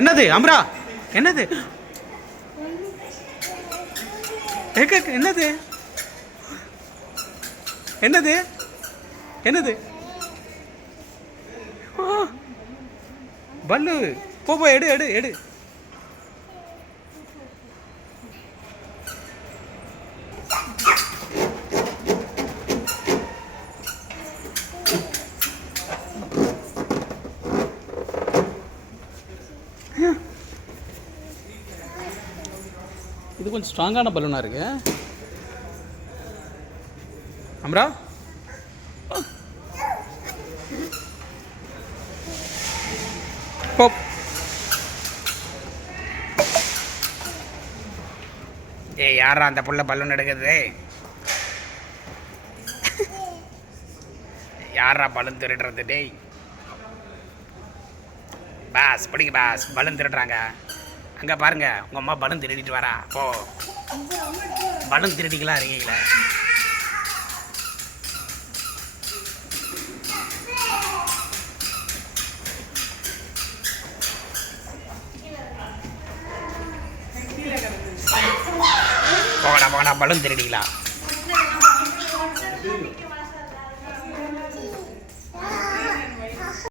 என்னது அம்ரா? என்னது? என்னது? என்னது? என்னது? பல்லு. போ போ, எடு எடு எடு. இது கொஞ்சம் ஸ்ட்ராங்கான பலூனாக இருக்கு. அம்ரா, போ. ஏய், யாரா அந்த புள்ள பலூன் எடுக்குது? யாரா பலூன் திருடுறது? டேய் பாஸ், பிடிக்க பாஸ், பலூன் திருடுறாங்க. அங்கே பாருங்க, உங்கள் அம்மா பலூன் திருடிட்டு வரா. போ, பலூன் திருடிக்கலாம் இருக்கீங்களா? போகடா போகடா, பலூன் திருடிக்கலாம்.